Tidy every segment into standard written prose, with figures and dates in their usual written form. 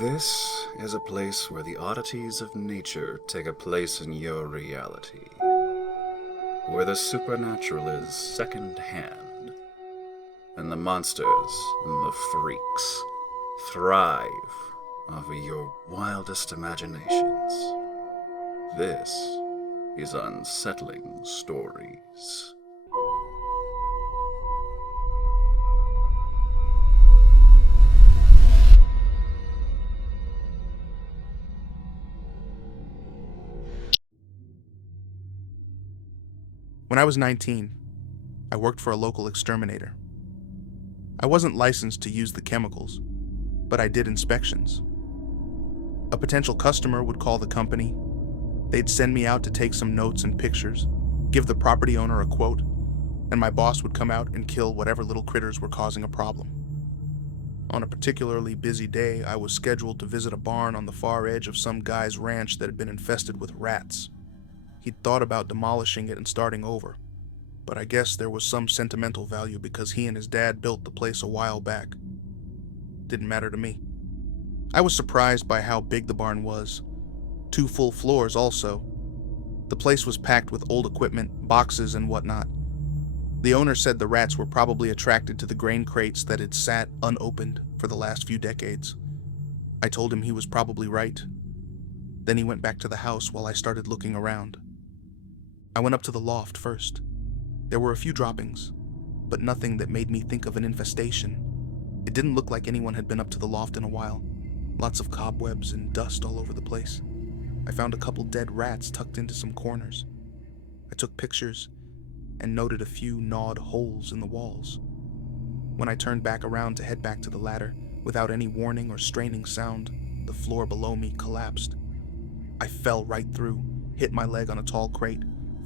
This is a place where the oddities of nature take a place in your reality, where the supernatural is second hand, and the monsters and the freaks thrive over your wildest imaginations. This is Unsettling Stories. When I was 19, I worked for a local exterminator. I wasn't licensed to use the chemicals, but I did inspections. A potential customer would call the company. They'd send me out to take some notes and pictures, give the property owner a quote, and my boss would come out and kill whatever little critters were causing a problem. On a particularly busy day, I was scheduled to visit a barn on the far edge of some guy's ranch that had been infested with rats. He'd thought about demolishing it and starting over, but I guess there was some sentimental value because he and his dad built the place a while back. Didn't matter to me. I was surprised by how big the barn was. 2 full floors also. The place was packed with old equipment, boxes, and whatnot. The owner said the rats were probably attracted to the grain crates that had sat unopened for the last few decades. I told him he was probably right. Then he went back to the house while I started looking around. I went up to the loft first. There were a few droppings, but nothing that made me think of an infestation. It didn't look like anyone had been up to the loft in a while. Lots of cobwebs and dust all over the place. I found a couple dead rats tucked into some corners. I took pictures and noted a few gnawed holes in the walls. When I turned back around to head back to the ladder, without any warning or straining sound, the floor below me collapsed. I fell right through, hit my leg on a tall crate,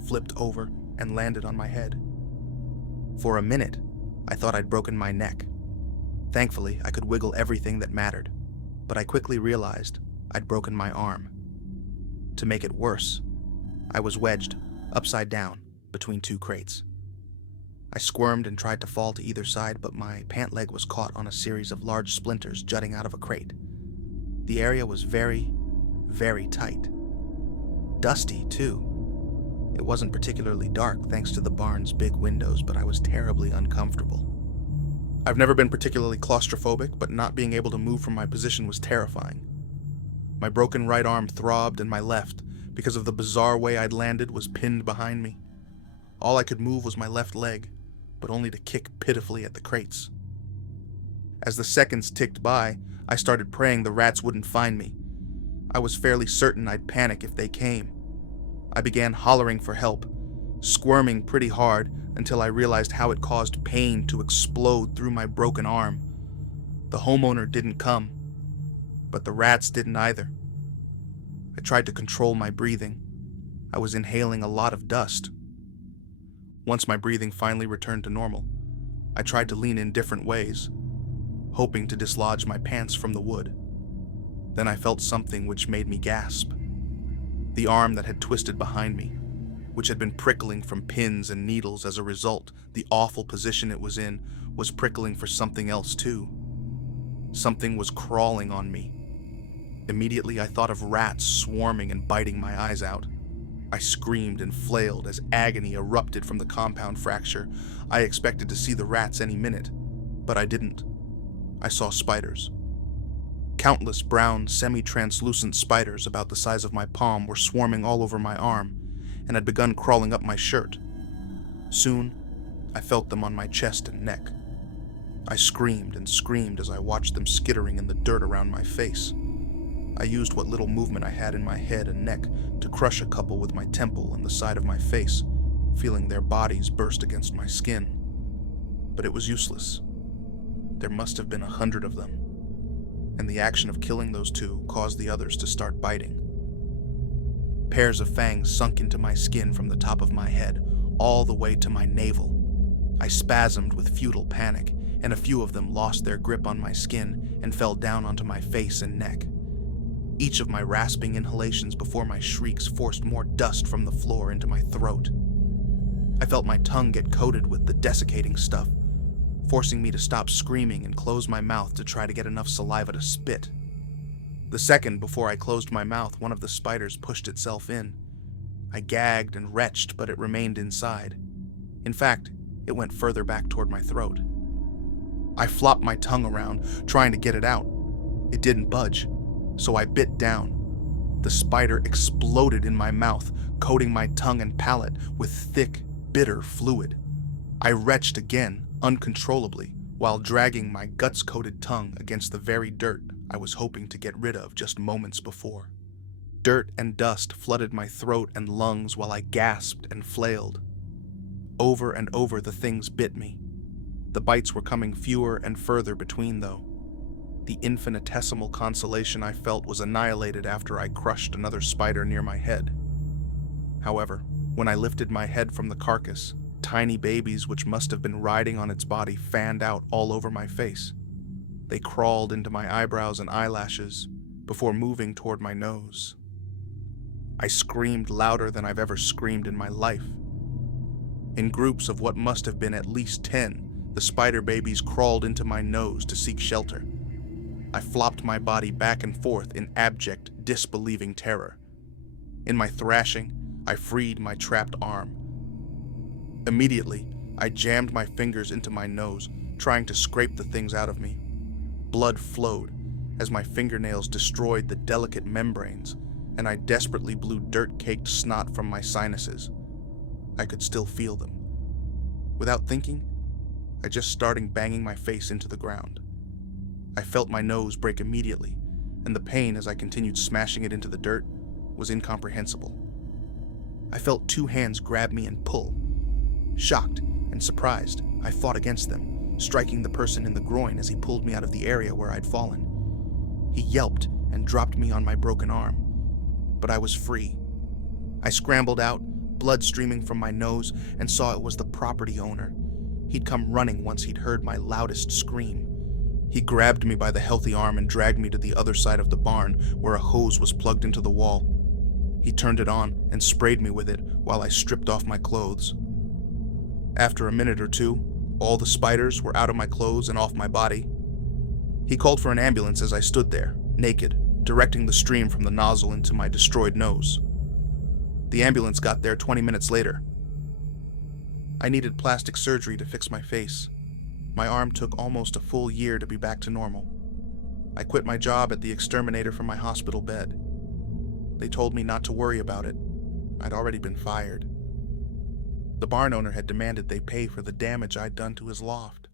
flipped over, and landed on my head. For a minute, I thought I'd broken my neck. Thankfully, I could wiggle everything that mattered, but I quickly realized I'd broken my arm. To make it worse, I was wedged, upside down, between 2 crates. I squirmed and tried to fall to either side, but my pant leg was caught on a series of large splinters jutting out of a crate. The area was very, very tight. Dusty, too. It wasn't particularly dark thanks to the barn's big windows, but I was terribly uncomfortable. I've never been particularly claustrophobic, but not being able to move from my position was terrifying. My broken right arm throbbed, and my left, because of the bizarre way I'd landed, was pinned behind me. All I could move was my left leg, but only to kick pitifully at the crates. As the seconds ticked by, I started praying the rats wouldn't find me. I was fairly certain I'd panic if they came. I began hollering for help, squirming pretty hard until I realized how it caused pain to explode through my broken arm. The homeowner didn't come, but the rats didn't either. I tried to control my breathing. I was inhaling a lot of dust. Once my breathing finally returned to normal, I tried to lean in different ways, hoping to dislodge my pants from the wood. Then I felt something which made me gasp. The arm that had twisted behind me, which had been prickling from pins and needles as a result, the awful position it was in, was prickling for something else too. Something was crawling on me. Immediately I thought of rats swarming and biting my eyes out. I screamed and flailed as agony erupted from the compound fracture. I expected to see the rats any minute, but I didn't. I saw spiders. Countless brown, semi-translucent spiders about the size of my palm were swarming all over my arm and had begun crawling up my shirt. Soon, I felt them on my chest and neck. I screamed and screamed as I watched them skittering in the dirt around my face. I used what little movement I had in my head and neck to crush a couple with my temple and the side of my face, feeling their bodies burst against my skin. But it was useless. There must have been 100 of them, and the action of killing those 2 caused the others to start biting. Pairs of fangs sunk into my skin from the top of my head, all the way to my navel. I spasmed with futile panic, and a few of them lost their grip on my skin and fell down onto my face and neck. Each of my rasping inhalations before my shrieks forced more dust from the floor into my throat. I felt my tongue get coated with the desiccating stuff, forcing me to stop screaming and close my mouth to try to get enough saliva to spit. The second before I closed my mouth, one of the spiders pushed itself in. I gagged and retched, but it remained inside. In fact, it went further back toward my throat. I flopped my tongue around, trying to get it out. It didn't budge, so I bit down. The spider exploded in my mouth, coating my tongue and palate with thick, bitter fluid. I retched again, uncontrollably, while dragging my guts-coated tongue against the very dirt I was hoping to get rid of just moments before. Dirt and dust flooded my throat and lungs while I gasped and flailed. Over and over the things bit me. The bites were coming fewer and further between, though. The infinitesimal consolation I felt was annihilated after I crushed another spider near my head. However, when I lifted my head from the carcass, tiny babies which must have been riding on its body fanned out all over my face. They crawled into my eyebrows and eyelashes before moving toward my nose. I screamed louder than I've ever screamed in my life. In groups of what must have been at least 10, the spider babies crawled into my nose to seek shelter. I flopped my body back and forth in abject, disbelieving terror. In my thrashing, I freed my trapped arm. Immediately, I jammed my fingers into my nose, trying to scrape the things out of me. Blood flowed as my fingernails destroyed the delicate membranes, and I desperately blew dirt-caked snot from my sinuses. I could still feel them. Without thinking, I just started banging my face into the ground. I felt my nose break immediately, and the pain as I continued smashing it into the dirt was incomprehensible. I felt 2 hands grab me and pull. Shocked and surprised, I fought against them, striking the person in the groin as he pulled me out of the area where I'd fallen. He yelped and dropped me on my broken arm, but I was free. I scrambled out, blood streaming from my nose, and saw it was the property owner. He'd come running once he'd heard my loudest scream. He grabbed me by the healthy arm and dragged me to the other side of the barn where a hose was plugged into the wall. He turned it on and sprayed me with it while I stripped off my clothes. After a minute or two, all the spiders were out of my clothes and off my body. He called for an ambulance as I stood there, naked, directing the stream from the nozzle into my destroyed nose. The ambulance got there 20 minutes later. I needed plastic surgery to fix my face. My arm took almost a full year to be back to normal. I quit my job at the exterminator from my hospital bed. They told me not to worry about it. I'd already been fired. The barn owner had demanded they pay for the damage I'd done to his loft.